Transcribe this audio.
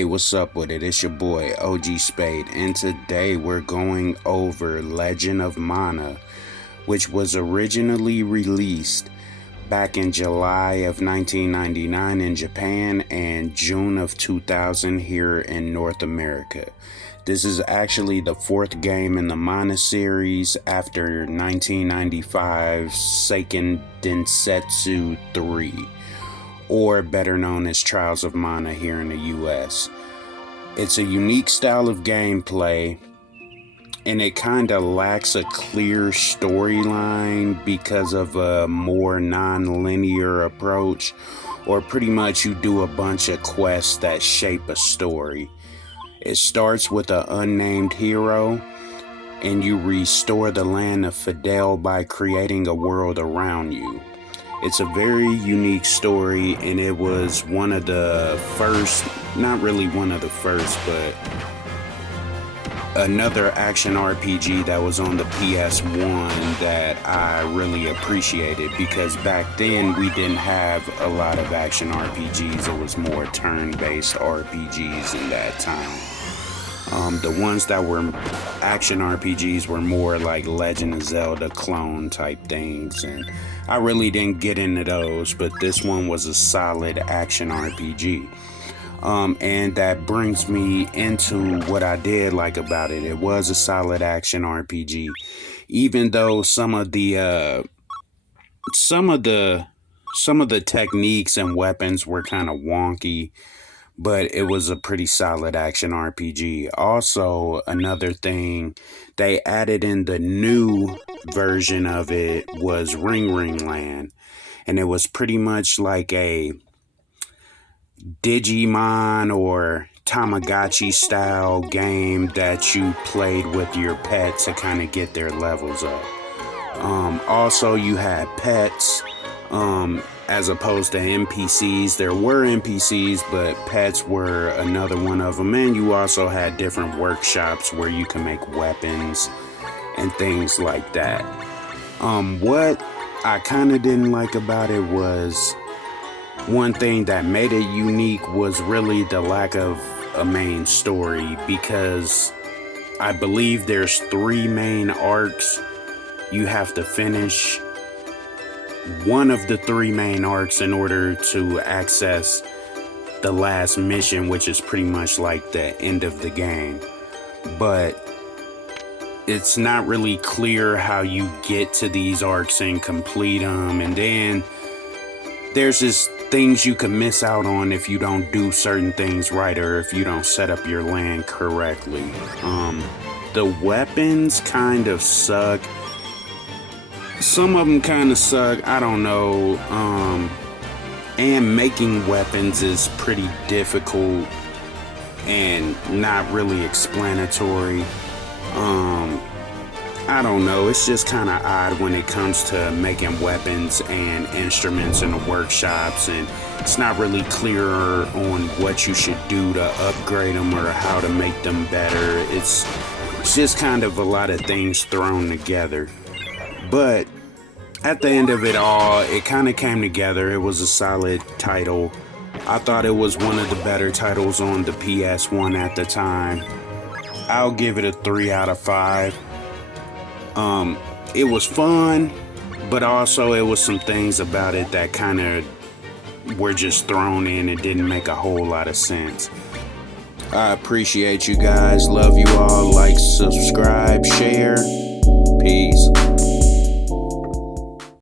Hey, what's up with it? It's your boy Spade, and today we're going over Legend of Mana, which was originally released back in July of 1999 in Japan and June of 2000 here in North America. This is actually the fourth game in the Mana series after 1995's Seiken Densetsu 3. Or better known as Trials of Mana here in the US. It's a unique style of gameplay, and it kind of lacks a clear storyline because of a more non-linear approach, or pretty much you do a bunch of quests that shape a story. It starts with an unnamed hero, and you restore the land of Fidel by creating a world around you. It's a very unique story, and it was one of the first, not really one of the first, but another action RPG that was on the PS1 that I really appreciated, because back then we didn't have a lot of action RPGs. It was more turn-based RPGs in that time. The ones that were action RPGs were more like Legend of Zelda clone type things, and I really didn't get into those, but this one was a solid action RPG. And that brings me into what I did like about it. It was a solid action RPG, even though some of the techniques and weapons were kind of wonky, but it was a pretty solid action RPG. Also, another thing they added in the new version of it was Ring Ring Land, and it was pretty much like a Digimon or Tamagotchi style game that you played with your pet to kind of get their levels up. Also, you had pets as opposed to NPCs. There were NPCs, but pets were another one of them. And you also had different workshops where you can make weapons and things like that. What I kind of didn't like about it was, one thing that made it unique was really the lack of a main story, because I believe there's 3 main arcs. You have to finish one of the 3 main arcs in order to access the last mission, which is pretty much like the end of the game. But it's not really clear how you get to these arcs and complete them, and then there's just things you can miss out on if you don't do certain things right, or if you don't set up your land correctly. The weapons kind of suck. Some of them kind of suck. I don't know. And making weapons is pretty difficult and not really explanatory. I don't know. It's just kind of odd when it comes to making weapons and instruments in the workshops, and it's not really clear on what you should do to upgrade them or how to make them better. It's just kind of a lot of things thrown together. But at the end of it all, it kind of came together. It was a solid title. I thought it was one of the better titles on the PS1 at the time. I'll give it a 3 out of 5. It was fun, but also it was some things about it that kind of were just thrown in and didn't make a whole lot of sense. I appreciate you guys. Love you all. Like,